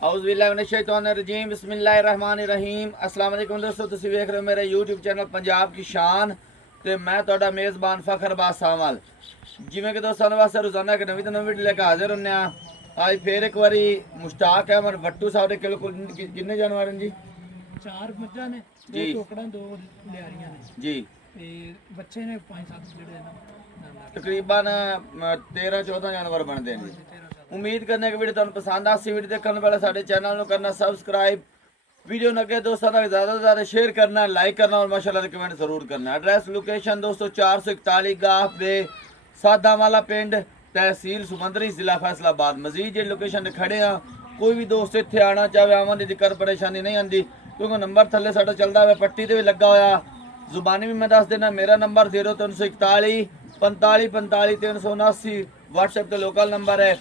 औज़ुबिल्लाहिमिनश्शैतानिर्रजीम बिस्मिल्लाहिर्रहमानिर्रहीम। अस्सलाम वालेकुम दोस्तों, तुसीं वेख रहे हो मेरा यूट्यूब चैनल पंजाब की शान ਤੇ ਮੈਂ ਤੁਹਾਡਾ ਮੇਜ਼ਬਾਨ ਫਖਰ ਅਬਾਸ ਸਾਮਲ। ਜਿਵੇਂ ਕਿ ਦੋਸਤਾਂ ਵਾਸਤੇ ਰੋਜ਼ਾਨਾ ਇੱਕ ਨਵੀਂ ਤੋਂ ਨਵੀਂ ਵੀਡੀਓ ਲੈ ਕੇ ਹਾਜ਼ਰ ਹੁੰਦੇ ਆ। ਅੱਜ ਫੇਰ ਇੱਕ ਵਾਰੀ ਮੁਸ਼ਤਾਕ ਅਹਿਮਦ ਵੱਟੂ ਸਾਹਿਬ ਦੇ ਕੋਲ ਕਿੰਨੇ ਜਾਨਵਰ ਹਨ ਜੀ? 4 ਮੱਝਾਂ ਨੇ, 2 ਟੋਕੜਾਂ, 2 ਲਿਆਰੀਆਂ ਨੇ ਜੀ, ਤੇ ਬੱਚੇ ਨੇ 5-7 ਜਿਹੜੇ ਨਾ ਤਕਰੀਬਨ 13-14 ਜਾਨਵਰ ਬਣਦੇ ਨੇ ਜੀ। ਉਮੀਦ ਕਰਨੇ ਕਿ ਵੀਡੀਓ ਤੁਹਾਨੂੰ ਪਸੰਦ ਆਸੀ। ਵੀਡੀਓ ਦੇਖਣ ਵਾਲੇ ਸਾਡੇ ਚੈਨਲ ਨੂੰ ਕਰਨਾ ਸਬਸਕ੍ਰਾइब, वीडियो न के दोस्तों तक ज़्यादा से ज़्यादा शेयर करना, लाइक करना और माशाल्लाह कमेंट ज़रूर करना। एड्रेस लोकेशन दोस्तों 441 गाफ बे सादावाला पिंड, तहसील सुमंदरी, ज़िला फैसलाबाद। मजीद जो लोकेशन खड़े हैं, कोई भी दोस्त इतने आना चाहे आवन की दिक्कत परेशानी नहीं आती, क्योंकि नंबर थले साडा चलता है, पट्टी से भी लगा होया। जुबानी भी मैं दस देना, मेरा नंबर 0341 45 45 379। व्हाट्सएप तो लोकल नंबर है।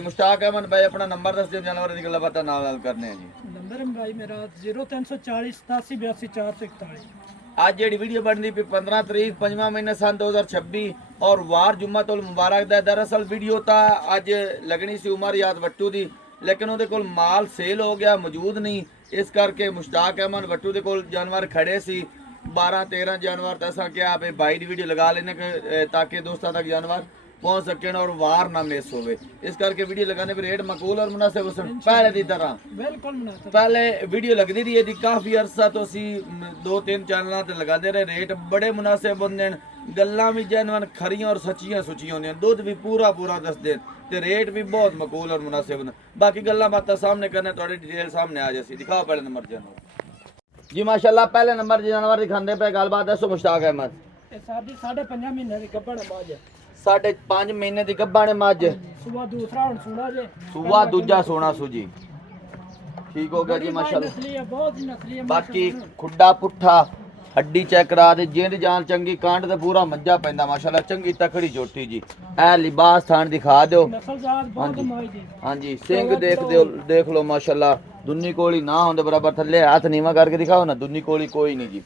मुश्ताक अहमद भाई अपना नंबर दस दिन जानवर की गल नाल करने हैं जी। नंबर भाई मेरा 0340 87 82 441। आज जी वीडियो बनती पी 15 तरीक 5वां महीना सन 2026 और वार जुम्मतुल मुबारक दा। दरअसल वीडियो तो अज लगनी सी उमर याद वट्टू दी, लेकिन उहदे कोल माल सेल हो गया, मौजूद नहीं। इस करके मुश्ताक अहमद वट्टू दे कोल जानवर खड़े सी 12-13 जानवर। तो असा क्या भाई की वीडियो लगा लेने ताकि दोस्तों तक जानवर पहुंच सकें और वार ना मिस होवे। इस करके वीडियो लगाने पर रेट मकबूल और मुनासिब पहले की तरह बिल्कुल मुनासिब। पहले वीडियो लगती रही है काफ़ी अरसा तो असी 2-3 चैनलों पर लगाते रहे। रेट बड़े मुनासिब होंगे, गल्लां भी जैनवन खरियां और सच्चियां सुचियां होंदियां, दुध भी पूरा दसदे ते रेट भी बहुत मकबूल और मुनासिब होंदे। बाकी गल्लां बातां सामने करने, थोड़ी डिटेल सामने आ जासी। दिखाओ पहले नंबर जानवर जी। माशाल्लाह पहले नंबर जानवर दिखाते पे, गलबात दसो मुश्ताक अहमद। ਇਹ ਸਾਡੀ 5.5 ਮਹੀਨੇ ਦੀ ਗੱਭਣ ਮੱਝ ਹੈ। 5.5 ਮਹੀਨੇ ਦੀ ਗੱਭਾ ਨੇ ਮੱਝ। ਸੂਆ ਦੂਸਰਾ ਹੁਣ ਸੁਣਾ ਜੇ, ਸੂਆ ਦੂਜਾ ਸੋਨਾ ਸੂਜੀ ਠੀਕ ਹੋ ਗਿਆ ਜੀ ਮਾਸ਼ਾਅੱਲਾ। ਨਸਲੀ ਹੈ, ਬਹੁਤ ਨਸਲੀ ਹੈ। ਬਾਕੀ ਖੁੱਡਾ ਪੁੱਠਾ ਹੱਡੀ ਚੈੱਕ ਕਰਾ ਦੇ, ਜਿੰਦ ਜਾਨ ਚੰਗੀ, ਕਾਂਡ ਤੇ ਪੂਰਾ ਮੱਝਾ ਪੈਂਦਾ ਮਾਸ਼ਾਅੱਲਾ। ਚੰਗੀ ਤਕੜੀ ਝੋਟੀ ਜੀ। ਇਹ ਲਿਬਾਸ ਥਾਣ ਦਿਖਾ ਦਿਓ। ਨਸਲਜ਼ਾਤ ਬਹੁਤ ਮਾਈ ਜੀ। ਹਾਂਜੀ ਸਿੰਘ ਦੇਖ ਲਓ ਮਾਸ਼ਾਅੱਲਾ। ਦੁੰਨੀ ਕੋਲੀ ਨਾ ਹੁੰਦੇ ਬਰਾਬਰ, ਥੱਲੇ ਹੱਥ ਨੀਵਾ ਕਰਕੇ ਦਿਖਾਓ ਨਾ, ਦੁੰਨੀ ਕੋਲੀ ਕੋਈ ਨਹੀਂ ਜੀ।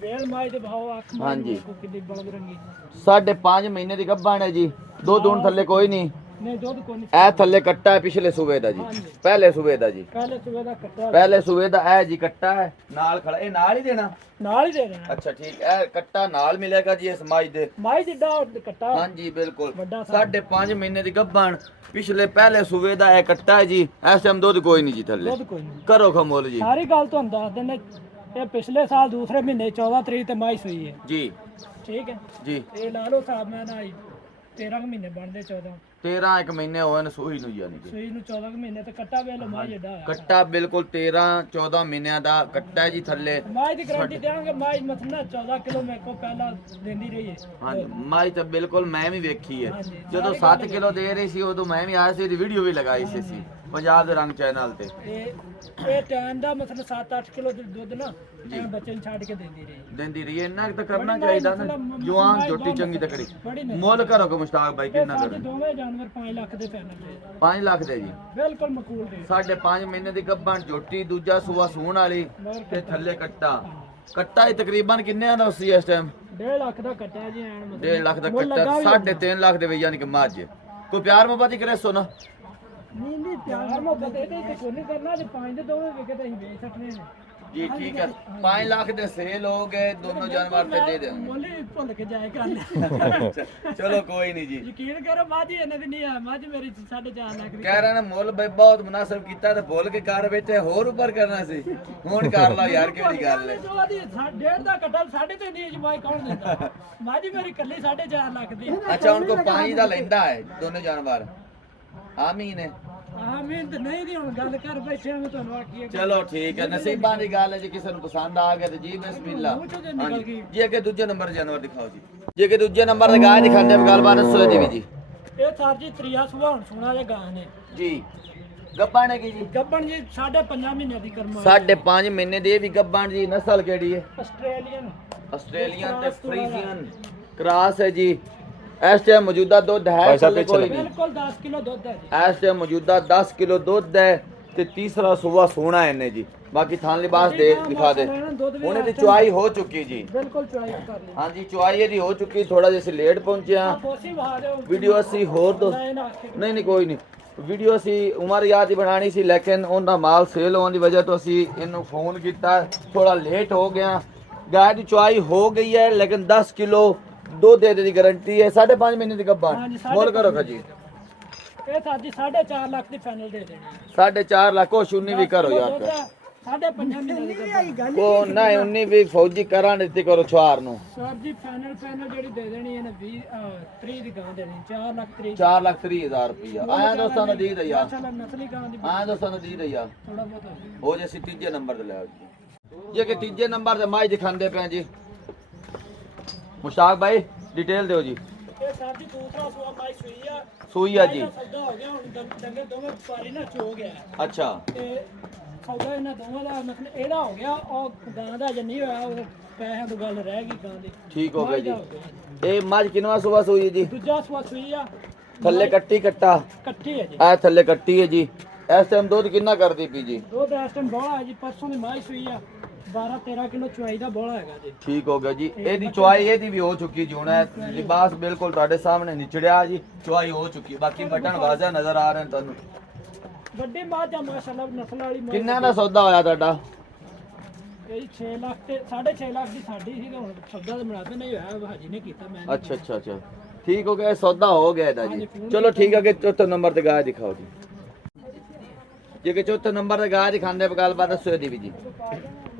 ਵੇਲ ਮਾਈ ਦੇ ਭਾव ਅੱਖ ਹਾਂਜੀ ਕਿੰਨੀ ਬਲਦ ਰੰਗੀ। 5.5 ਮਹੀਨੇ ਦੀ ਗੱਭਾਣ ਹੈ ਜੀ। ਦੁੱਧ ਹੁਣ ਥੱਲੇ ਕੋਈ ਨਹੀਂ। ਨਹੀਂ ਦੁੱਧ ਕੋਈ ਨਹੀਂ। ਇਹ ਥੱਲੇ ਕੱਟਾ ਹੈ ਪਿਛਲੇ ਸੂਬੇ ਦਾ ਜੀ, ਪਹਿਲੇ ਸੂਬੇ ਦਾ ਜੀ। ਪਹਿਲੇ ਸੂਬੇ ਦਾ ਕੱਟਾ, ਪਹਿਲੇ ਸੂਬੇ ਦਾ ਇਹ ਜੀ ਕੱਟਾ ਹੈ ਨਾਲ ਖੜਾ। ਇਹ ਨਾਲ ਹੀ ਦੇਣਾ? ਨਾਲ ਹੀ ਦੇ ਦੇਣਾ। ਅੱਛਾ ਠੀਕ। ਇਹ ਕੱਟਾ ਨਾਲ ਮਿਲੇਗਾ ਜੀ ਇਸ ਮਾਈ ਦੇ। ਮਾਈ ਜਿੱਡਾ ਕੱਟਾ। ਹਾਂਜੀ ਬਿਲਕੁਲ। 5.5 ਮਹੀਨੇ ਦੀ ਗੱਭਾਣ, ਪਿਛਲੇ ਪਹਿਲੇ ਸੂਬੇ ਦਾ ਇਹ ਕੱਟਾ ਹੈ ਜੀ। ਇਸ ਟਾਈਮ ਦੁੱਧ ਕੋਈ ਨਹੀਂ ਜੀ ਥੱਲੇ। ਦੁੱਧ ਕੋਈ ਨਹੀਂ। ਕਰੋ ਖਮੋਲ ਜੀ। ਸਾਰੀ ਗੱਲ ਤੁਹਾਨੂੰ ਦੱਸ ਦਿੰਦੇ, ਇਹ ਪਿਛਲੇ ਸਾਲ ਦੂਸਰੇ ਮਹੀਨੇ 14 ਤਰੀਕ ਤੇ ਮਾਈ ਸੂਈ ਹੈ ਜੀ। ਠੀਕ ਹੈ ਜੀ। ਇਹ ਲਾ ਲਓ ਹਿਸਾਬ ਨਾਲ ਨਾ 13 ਮਹੀਨੇ ਬਣਦੇ 13 ਇੱਕ ਮਹੀਨੇ ਹੋਏ ਨੇ ਸੂਈ ਨੂੰ, ਯਾਨੀ ਕਿ ਸੂਈ ਨੂੰ 14 ਮਹੀਨੇ ਤੇ ਕੱਟਾ ਵੇਲ ਮਾਈ ਏਡਾ ਹੋਇਆ। ਕੱਟਾ ਬਿਲਕੁਲ 13-14 ਮਹੀਨਿਆਂ ਦਾ ਕੱਟਾ ਹੈ ਜੀ ਥੱਲੇ। ਮਾਈ ਦੀ ਗਾਰੰਟੀ ਦੇਵਾਂਗੇ। ਮਾਈ ਮਤਲਬ 14 ਕਿਲੋ ਮੇਰੇ ਕੋ ਪਹਿਲਾਂ ਦਿੰਦੀ ਰਹੀ ਹੈ। ਹਾਂਜੀ ਮਾਈ ਤਾਂ ਬਿਲਕੁਲ ਮੈਂ ਵੀ ਵੇਖੀ ਹੈ। ਜਦੋਂ 7 ਕਿਲੋ ਦੇ ਰਹੀ ਸੀ ਉਦੋਂ ਮੈਂ ਵੀ ਆਇਆ ਸੀ, ਇਹਦੀ ਵੀਡੀਓ ਵੀ ਲਗਾਈ ਸੀ ਪੰਜਾਬ ਦੇ ਰੰਗ ਚੈਨਲ ਤੇ। ਇਹ ਟਾਈਮ ਦਾ ਮਤਲਬ 7-8 ਕਿਲੋ ਦੁੱਧ ਨਾ ਇਹ ਬੱਚੇ ਨੂੰ ਛੱਡ ਕੇ ਦਿੰਦੀ ਰਹੀ। ਇੰਨਾ ਤਾਂ ਕਰਨਾ ਚਾਹੀਦਾ ਨਾ। ਜਵਾਨ ਝੋਟੀ ਚੰਗੀ ਤਕੜੀ। ਮੁੱਲ ਕਰੋ ਕਿ ਮੁਸ਼ਤਾਕ ਭਾਈ ਕਿੰਨਾ ਕਰੋ? ਦੋਵੇਂ ਜਾਨਵਰ 5 ਲੱਖ ਦੇ ਪੈਣ ਦੇ। 5 ਲੱਖ ਦੇ ਜੀ ਬਿਲਕੁਲ ਮਕਬੂਲ ਦੇ। 5.5 ਮਹੀਨੇ ਦੀ ਗੱਭਣ ਝੋਟੀ, ਦੂਜਾ ਸੂਆ ਸੂਣ ਵਾਲੀ ਤੇ ਥੱਲੇ ਕੱਟਾ। ਕੱਟਾ ਹੀ ਤਕਰੀਬਨ ਕਿੰਨੇ ਦਾ ਸੀ ਇਸ ਟਾਈਮ? 1.5 ਲੱਖ ਦਾ ਕੱਟਾ ਜੀ। ਐਨ ਮਤਲਬ 1.5 ਲੱਖ ਦਾ ਕੱਟਾ, 3.5 ਲੱਖ ਦੇ ਵੀ, ਯਾਨੀ ਕਿ ਮੱਝ। ਕੋਈ ਪਿਆਰ ਮੁਹੱਬਤ ਹੀ ਕਰੇ ਸੋਨਾ? ਨਹੀਂ ਪਿਆਰ ਮੁਹੱਬਤ ਇਹਦੇ ਤੇ ਕੋਈ ਨਹੀਂ ਕਰਨਾ। ਜੇ 5 ਦੇ ਦੋਵੇਂ ਵਿਕੇ ਤਾਂ ਅਸੀਂ ਵੇਚ ਸਕਦੇ ਨੇ ਜੀ। ਠੀਕ ਹੈ। 5 ਲੱਖ ਦੇ ਸੇਲ ਹੋ ਗਏ, ਦੋਨੋਂ ਜਾਨਵਰ ਤੇ ਦੇ ਦੇਵਾਂਗੇ। ਮੁੱਲ ਹੀ ਭੁੱਲ ਕੇ ਜਾਏ ਕਰ। ਚਲੋ ਕੋਈ ਨਹੀਂ ਜੀ। ਯਕੀਨ ਕਰੋ ਮੱਝ ਇਹਨਾਂ ਦੀ ਨਹੀਂ ਆ। ਮੱਝ ਮੇਰੀ 4.5 ਲੱਖ ਦੀ। ਕਹਿ ਰਹੇ ਨੇ ਮੁੱਲ ਬਈ ਬਹੁਤ ਮੁਨਾਸਿਬ ਕੀਤਾ ਤੇ ਭੁੱਲ ਕੇ ਕਰ ਵਿੱਚ ਹੋਰ ਉੱਪਰ ਕਰਨਾ ਸੀ। ਹੁਣ ਕਰ ਲਾ ਯਾਰ, ਕਿਹੜੀ ਗੱਲ ਹੈ। ਜੋ ਆਦੀ 1.5 ਦਾ ਕੱਟਾ 3.5 ਦੀ ਜਮਾਈ ਕੌਣ ਦਿੰਦਾ? ਮੱਝ ਮੇਰੀ ਕੱਲੀ 4.5 ਲੱਖ ਦੀ। ਅੱਛਾ ਹੁਣ ਕੋ 5 ਦਾ ਲੈਂਦਾ ਹੈ ਦੋਨੋਂ ਜਾਨਵਰ? ਆਮੀਨ ਹੈ। ਆਮੀਨ ਤੇ ਨਹੀਂ ਦੀ ਹੁਣ ਗੱਲ ਕਰ ਬੈਠੇ ਮੈਂ ਤੁਹਾਨੂੰ ਆਖੀ। ਚਲੋ ਠੀਕ ਹੈ, ਨਸੀਬਾਂ ਦੀ ਗੱਲ ਹੈ ਜੀ। ਕਿਸੇ ਨੂੰ ਪਸੰਦ ਆ ਗਿਆ ਤੇ ਜੀ ਬਿਸਮਿਲ੍ਲਾ। ਜੀ ਅੱਗੇ ਦੂਜੇ ਨੰਬਰ ਜਾਨਵਰ ਦਿਖਾਓ ਜੀ। ਜੀ ਅੱਗੇ ਦੂਜੇ ਨੰਬਰ ਤੇ ਗਾਂ ਦਿਖਾਉਂਦੇ ਆ, ਗੱਲਬਾਤ ਦੱਸੋ ਇਹਦੀ ਵੀ ਜੀ। ਇਹ ਸਰ ਜੀ ਤਰੀਆ ਸੁਭਾ ਹੁਣ ਸੁਣਾ ਜੇ ਗਾਂ ਨੇ ਜੀ। ਗੱਭਣ ਹੈ ਕੀ ਜੀ? ਗੱਭਣ ਜੀ 5.5 ਮਹੀਨੇ ਦੀ ਕਰਮਾ। 5.5 ਮਹੀਨੇ ਦੀ ਇਹ ਵੀ ਗੱਭਣ ਜੀ। ਨਸਲ ਕਿਹੜੀ ਹੈ? ਆਸਟ੍ਰੇਲੀਅਨ ਤੇ ਫਰੀਜ਼ੀਅਨ ਕ੍ਰਾਸ ਹੈ ਜੀ। ਇਸ ਟਾਈਮ ਮੌਜੂਦਾ ਦੁੱਧ ਹੈ ਕੋਈ ਨਹੀਂ? ਬਿਲਕੁਲ 10 ਕਿਲੋ ਦੁੱਧ ਹੈ ਜੀ। ਇਸ ਟਾਈਮ ਮੌਜੂਦਾ 10 ਕਿਲੋ ਦੁੱਧ ਹੈ ਤੇ ਤੀਸਰਾ ਸੂਆ ਸੋਣਾ ਇਹਨੇ ਜੀ। ਬਾਕੀ ਥਾਨ ਲਿਬਾਸ ਦੇ ਦਿਖਾ ਦੇ। ਉਹਨੇ ਦੀ ਚੁਆਈ ਹੋ ਚੁੱਕੀ ਜੀ। ਬਿਲਕੁਲ ਚੁਆਈ ਕਰ ਲਈ। ਹਾਂਜੀ ਚੁਆਈ ਇਹਦੀ ਹੋ ਚੁੱਕੀ। ਥੋੜਾ ਜਿਹਾ ਅਸੀਂ ਲੇਟ ਪਹੁੰਚੇ ਆ। ਵੀਡੀਓ ਅਸੀਂ ਹੋਰ ਤੋਂ ਨਹੀਂ ਕੋਈ ਨਹੀਂ। ਵੀਡੀਓ ਅਸੀਂ ਉਮਰ ਯਾਦ ਹੀ ਬਣਾਣੀ ਸੀ, ਲੇਕਿਨ ਉਹਦਾ ਮਾਲ ਸੇਲ ਹੋਣ ਦੀ ਵਜ੍ਹਾ ਤੋਂ ਅਸੀਂ ਇਹਨੂੰ ਫੋਨ ਕੀਤਾ, ਥੋੜਾ ਲੇਟ ਹੋ ਗਿਆ। गाय की चुआई हो गई है, लेकिन 10 किलो दूध देने की गारंटी है। 5.5 महीने की गब्बा मोल करो खजी ਇਹ ਸਾਡੀ 4.5 ਲੱਖ ਦੀ ਫਾਈਨਲ ਦੇ ਦੇਣੀ 4.5 लाख को शून्य भी करो यार 5.5 ਮਹੀਨੇ ਦੀ को ना 19 भी फौजी करा नीति करो छुआर नु ਸਰ ਜੀ ਫਾਈਨਲ ਜਿਹੜੀ ਦੇ ਦੇਣੀ ਹੈ ਨਾ 30 ਦੀ ਗਾਂ ਦੇਣੀ 4 ਲੱਖ 30 4,30,000 रुपया आया दोस्तों ने दी दया ਮਾਸ਼ਾਅੱਲਾ ਨਸਲੀ ਗਾਂ ਦੀ आया दोस्तों ने दी दया ਥੋੜਾ ਬਹੁਤ हो जैसे तीजे नंबर ते ले आओ जी के तीजे नंबर ते माई दिखांदे पे जी मुश्ताक भाई डिटेल दो जी ਇਹ ਸਰ ਜੀ ਦੂਸਰਾ ਸੂਆ ਮਾਈ ਸੂਈ ਆ सुइया जी ਸੌਦਾ ਹੋ ਗਿਆ ਹੁਣ ਡੰਗੇ ਦੋਵੇਂ ਵਪਾਰੀ ਨਾ ਚੋ ਗਿਆ अच्छा ਤੇ ਸੌਦਾ ਇਹਨਾਂ ਦੋਵਾਂ ਦਾ ਮਤਲਬ ਇਹਦਾ ਹੋ ਗਿਆ ਉਹ ਗਾਂ ਦਾ ਜੇ ਨਹੀਂ ਹੋਇਆ ਉਹ ਪੈਸਿਆਂ ਦੀ ਗੱਲ ਰਹਿ ਗਈ ਗਾਂ ਦੀ ठीक हो गया जी ए मज किनवा सुबह सुई जी ਦੂਜਾ ਸੂਆ ਸੂਈ ਆ थल्ले कट्टी कट्टा ਇਕੱਠੀ ਹੈ ਜੀ आ थल्ले कट्टी है जी इस टाइम दूध कितना कर दी पी जी ਦੁੱਧ ਇਸ ਟਾਈਮ ਬੋਲਾ ਹੈ ਜੀ ਪਰਸੋਂ ਦੀ ਮਾਈ ਸੂਈ ਆ 12-13 ਕਿਲੋ ਚੁਆਈ ਦਾ ਬੋਲਾ ਹੈਗਾ ਜੀ ठीक हो गया जी एदी चुआई एदी भी हो चुकी जी हुण लिबास बिल्कुल ਤੁਹਾਡੇ ਸਾਹਮਣੇ ਨਿਚੜਿਆ ਜੀ ਚੁਆਈ ਹੋ ਚੁੱਕੀ ਬਾਕੀ ਬਟਨ ਵਾਜ਼ਾ ਨਜ਼ਰ ਆ ਰਹੇ ਨੇ ਤੁਹਾਨੂੰ ਵੱਡੀ ਮਾਝ ਆ ਮਾਸ਼ਾਅੱਲਾ ਨਸਲ ਵਾਲੀ ਮਾਝ ਕਿੰਨਾ ਦਾ ਸੌਦਾ ਹੋਇਆ ਤੁਹਾਡਾ ਇਹ 6 ਲੱਖ ਤੇ 6.5 ਲੱਖ ਦੀ ਸਾਡੀ ਸੀ ਤੇ ਹੁਣ ਸੌਦਾ ਤਾਂ ਮੁਰਾਦ ਨਹੀਂ ਹੋਇਆ ਹਾਜੀ ਨੇ ਕੀਤਾ ਮੈਂ अच्छा अच्छा अच्छा ठीक हो गया सौदा हो गया ਇਹਦਾ ਜੀ ਚਲੋ ਠੀਕ ਹੈ ਕਿ ਚੌਥੇ ਨੰਬਰ ਤੇ ਗਾय ਦਿਖਾਓ ਜੀ ਜੇ ਕਿ ਚੌਥੇ ਨੰਬਰ ਤੇ ਗਾय ਦਿਖਾਉਂਦੇ ਗੱਲਬਾਤ ਦੱਸੋ ਦੀ ਵੀ ਜੀ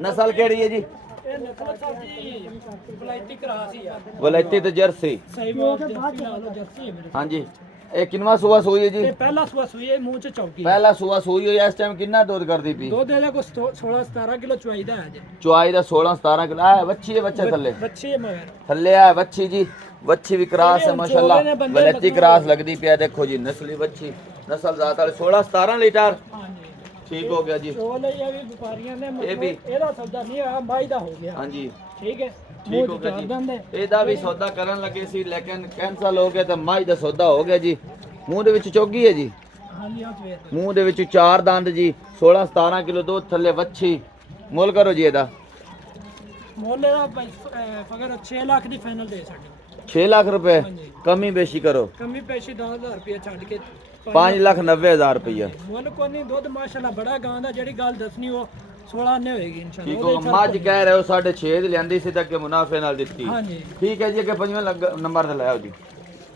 ਨਸਲ ਕਿਹੜੀ ਹੈ ਜੀ ਇਹ ਨਸਲ ਸਾਡੀ ਬਲਾਈਤੀ ਕਰਾਸ ਹੀ ਆ ਵਲੈਤੀ ਤੇ ਜਰਸੀ ਸਹੀ ਮੋਲ ਜਰਸੀ ਲਾ ਲਓ ਜਰਸੀ ਹੈ ਮੇਰੇ ਹਾਂਜੀ ਇਹ ਕਿੰਨਵਾ ਸੂਆ ਸੂਈ ਹੈ ਜੀ ਇਹ ਪਹਿਲਾ ਸੂਆ ਸੂਈ ਹੈ ਮੂੰਹ ਚ ਚੌਕੀ ਪਹਿਲਾ ਸੂਆ ਸੂਈ ਹੋਈ ਇਸ ਟਾਈਮ ਕਿੰਨਾ ਦੁੱਧ ਕਰਦੀ ਪਈ ਦੁੱਧ ਇਹਦਾ ਕੋ 16-17 ਕਿਲੋ ਚੁਆਈ ਦਾ ਹੈ ਜੀ ਚੁਆਈ ਦਾ 16-17 ਕਿਲੋ ਆ ਬੱਚੀ ਹੈ ਬੱਚੇ ਥੱਲੇ ਬੱਚੀ ਹੈ ਮਗਰ ਥੱਲੇ ਆ ਬੱਚੀ ਜੀ ਬੱਚੀ ਵੀ ਕਰਾਸ ਹੈ ਮਾਸ਼ਾਅੱਲਾ ਵਲੈਤੀ ਕਰਾਸ ਲੱਗਦੀ ਪਿਆ ਦੇਖੋ ਜੀ ਨਸਲੀ ਬੱਚੀ ਨਸਲ ਜ਼ਾਤ ਵਾਲੀ 16-17 ਲੀਟਰ ਹਾਂਜੀ ਠੀਕ ਹੋ ਗਿਆ ਜੀ ਚੋਲ ਇਹ ਵੀ ਵਪਾਰੀਆਂ ਨੇ ਇਹ ਵੀ ਇਹਦਾ ਸੌਦਾ ਨਹੀਂ ਹੋਇਆ ਮਾਈ ਦਾ ਹੋ ਗਿਆ ਹਾਂਜੀ ਠੀਕ ਹੈ ਠੀਕ ਹੋ ਗਿਆ ਜੀ ਇਹਦਾ ਵੀ ਸੌਦਾ ਕਰਨ ਲੱਗੇ ਸੀ ਲੇਕਿਨ ਕੈਂਸਲ ਹੋ ਗਿਆ ਤਾਂ ਮਾਈ ਦਾ ਸੌਦਾ ਹੋ ਗਿਆ ਜੀ ਮੂੰਹ ਦੇ ਵਿੱਚ ਚੋਗੀ ਹੈ ਜੀ ਹਾਂਜੀ ਆ ਸਵੇਰ ਮੂੰਹ ਦੇ ਵਿੱਚ 4 ਦੰਦ ਜੀ 16-17 ਕਿਲੋ ਦੁੱਧ ਥੱਲੇ ਵੱਛੀ ਮੁੱਲ ਕਰੋ ਜੀ ਇਹਦਾ ਮੁੱਲ ਇਹਦਾ ਫਗਰ 6 ਲੱਖ ਦੀ ਫਾਈਨਲ ਦੇ ਸਾਡੇ 6 ਲੱਖ ਰੁਪਏ ਕਮੀ ਬੇਸ਼ੀ ਕਰੋ ਕਮੀ ਪੈਸੇ 10000 ਰੁਪਏ ਛੱਡ ਕੇ 5,90,000 ਰੁਪਏ ਮੁੱਲ ਕੋਈ ਨਹੀਂ ਦੁੱਧ ਮਾਸ਼ਾਅੱਲਾ ਬੜਾ ਗਾਂ ਦਾ ਜਿਹੜੀ ਗੱਲ ਦੱਸਣੀ ਉਹ 16 ਨੇ ਹੋਏਗੀ ਇਨਸ਼ਾਅੱਲਾ ਠੀਕ ਹੋ ਮੱਝ ਕਹਿ ਰਹੇ ਹੋ 6.5 ਦੀ ਲੈਂਦੀ ਸੀ ਤਾਂ ਕਿ ਮੁਨਾਫੇ ਨਾਲ ਦਿੱਤੀ ਹਾਂਜੀ ਠੀਕ ਹੈ ਜੀ ਅੱਗੇ 5ਵੇਂ ਨੰਬਰ ਤੇ ਲੈ ਆਓ ਜੀ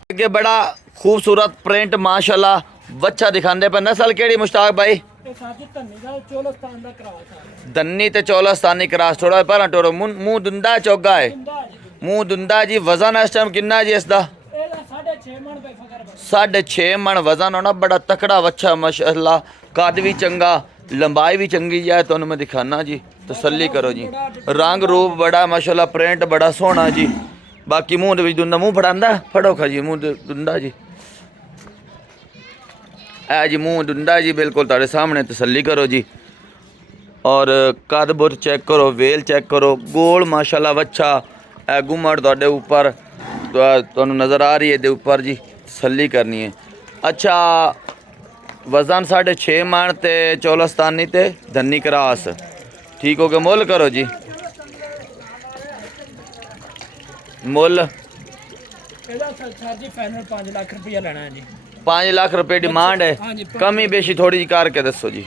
ਅੱਗੇ ਬੜਾ ਖੂਬਸੂਰਤ ਪ੍ਰਿੰਟ ਮਾਸ਼ਾਅੱਲਾ ਬੱਚਾ ਦਿਖਾਉਂਦੇ ਪਰ ਨਸਲ ਕਿਹੜੀ ਮੁਸ਼ਤਾਕ ਭਾਈ ਇਹ ਸਾਡੀ ਧੰਨੀ ਦਾ ਚੋਲਸਤਾਨ ਦਾ ਕਰਾਸ ਆ ਦੰਨੀ ਤੇ ਚੌਲਸਤਾਨੀ ਕਰਾਸ ਥੋੜਾ ਪਰਾਂ ਟੋਰੋ ਮੂੰਹ ਦੁੰਦਾ ਚੋਗਾ ਹੈ ਮੂੰਹ ਦੁੰਦਾ ਜੀ ਵਜ਼ਨ ਇਸ ਟਾਈਮ ਕਿੰਨਾ ਜੀ ਇਸ ਦਾ ਇਹਦਾ 6.5 ਮਣ ਪੈ ਫਗਰ 6.5 ਮਣ ਵਜ਼ਨ ਹੋਣਾ ਬੜਾ ਤਕੜਾ ਬੱਚਾ ਮਾਸ਼ਾਅੱਲਾ ਕੱਦ ਵੀ ਚੰਗਾ ਲੰਬਾਈ ਵੀ ਚੰਗੀ ਹੈ ਤੁਹਾਨੂੰ ਮੈਂ ਦਿਖਾਣਾ ਜੀ ਤਸੱਲੀ ਕਰੋ ਜੀ ਰੰਗ ਰੂਪ ਬੜਾ ਮਾਸ਼ਾਅੱਲਾ ਪ੍ਰਿੰਟ ਬੜਾ ਸੋਹਣਾ ਜੀ ਬਾਕੀ ਮੂੰਹ ਦੇ ਵਿੱਚ ਦੁੰਦਾ ਮੂੰਹ ਫੜਾਂਦਾ ਫੜੋ ਖਾ ਜੀ ਮੂੰਹ ਦੁੰਦਾ ਜੀ ਇਹ ਜੀ ਮੂੰਹ ਦੁੰਦਾ ਜੀ ਬਿਲਕੁਲ ਤੁਹਾਡੇ ਸਾਹਮਣੇ ਤਸੱਲੀ ਕਰੋ ਜੀ ਔਰ ਕੱਦ ਬੁੱਤ ਚੈੱਕ ਕਰੋ ਵੇਲ ਚੈੱਕ ਕਰੋ ਗੋਲ ਮਾਸ਼ਾਅੱਲਾ ਬੱਚਾ ਇਹ ਗੁਮੜ ਤੁਹਾਡੇ ਉੱਪਰ ਤੁਹਾਨੂੰ ਨਜ਼ਰ ਆ ਰਹੀ ਹੈ ਇਹਦੇ ਉੱਪਰ ਜੀ ਤਸੱਲੀ ਕਰਨੀ ਹੈ ਅੱਛਾ ਵਜ਼ਨ 6.5 ਮਣ ਤੇ ਚੌਲਸਤਾਨੀ ਤੇ ਧੰਨੀ ਕਰਾਸ ਠੀਕ ਹੋ ਗਿਆ ਮੁੱਲ ਕਰੋ ਜੀ ਮੁੱਲ ਇਹਦਾ ਸਰ ਜੀ ਫਾਈਨਲ 5 ਲੱਖ ਰੁਪਏ ਲੈਣਾ ਹੈ ਜੀ 5 ਲੱਖ ਰੁਪਏ ਡਿਮਾਂਡ ਹੈ ਹਾਂਜੀ ਕਮੀ ਬੇਸ਼ੀ ਥੋੜੀ ਜਿਹੀ ਕਰਕੇ ਦੱਸੋ ਜੀ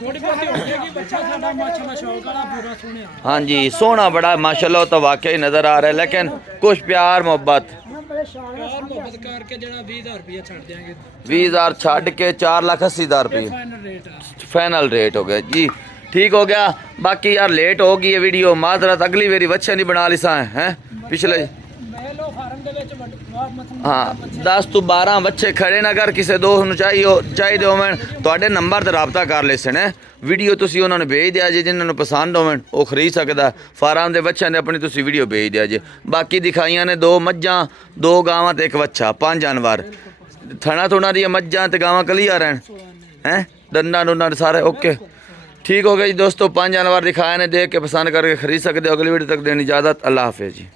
ਥੋੜੀ ਬਹੁਤੀ ਹੋ ਜਾਏਗੀ ਬੱਚਾ ਸਾਡਾ ਮਾਸ਼ਾਅੱਲਾ ਸ਼ੌਕ ਵਾਲਾ ਪੂਰਾ ਸੋਹਣਾ ਹਾਂਜੀ ਸੋਹਣਾ ਬੜਾ ਮਾਸ਼ਾਅੱਲਾ ਉਹ ਤਾਂ ਵਾਕਈ ਨਜ਼ਰ ਆ ਰਿਹਾ ਲੇਕਿਨ ਕੁਛ ਪਿਆਰ ਮੁਹੱਬਤ ਪਿਆਰ ਮੁਹੱਬਤ ਕਰਕੇ ਜਿਹੜਾ 20000 ਰੁਪਏ ਛੱਡ ਦਿਆਂਗੇ 20000 ਛੱਡ ਕੇ 4,80,000 ਰੁਪਏ ਫਾਈਨਲ ਰੇਟ ਆ फाइनल रेट हो गया जी ठीक हो गया बाकी यार लेट हो गई है वीडियो माजरत अगली बारी बच्चे नहीं बना लिसा हैं पिछले ਮੈਂ ਲੋ ਫਾਰਮ ਦੇ ਵਿੱਚ ਮਤਲਬ हाँ 10 ਤੋਂ 12 ਬੱਚੇ ਖੜੇ ਨਾ ਕਰ ਕਿਸੇ ਦੋਸਤ ਨੂੰ ਚਾਹੀਦੇ ਹੋਵਣ ਤੁਹਾਡੇ ਨੰਬਰ ਤੇ ਰਾਬਤਾ ਕਰ ਲੈ ਸਣ ਵੀਡੀਓ ਤੁਸੀਂ ਉਹਨਾਂ ਨੂੰ ਭੇਜ ਦਿਆ ਜੇ ਜਿਨ੍ਹਾਂ ਨੂੰ ਪਸੰਦ ਹੋਵਣ ਉਹ ਖਰੀਦ ਸਕਦਾ ਫਾਰਮ ਦੇ ਬੱਚਿਆਂ ਦੇ ਆਪਣੀ ਤੁਸੀਂ ਵੀਡੀਓ ਭੇਜ ਦਿਆ ਜੇ ਬਾਕੀ ਦਿਖਾਈਆਂ ਨੇ 2 ਮੱਝਾਂ 2 ਗਾਵਾਂ ਤੇ 1 ਬੱਚਾ 5 ਜਾਨਵਰ ਥਣਾ ਥੋਣਾ ਦੀਆਂ ਮੱਝਾਂ ਤੇ ਗਾਵਾਂ ਕਲੀਅਰ ਹਨ हैं डंडा डुंडा सारे ओके ठीक हो गया जी दोस्तों 5 जानवर दिखाए ने देख के पसंद करके खरीद सकते हो अगली वीडियो तक देनी इजाज़त अल्लाह हाफिज़ जी।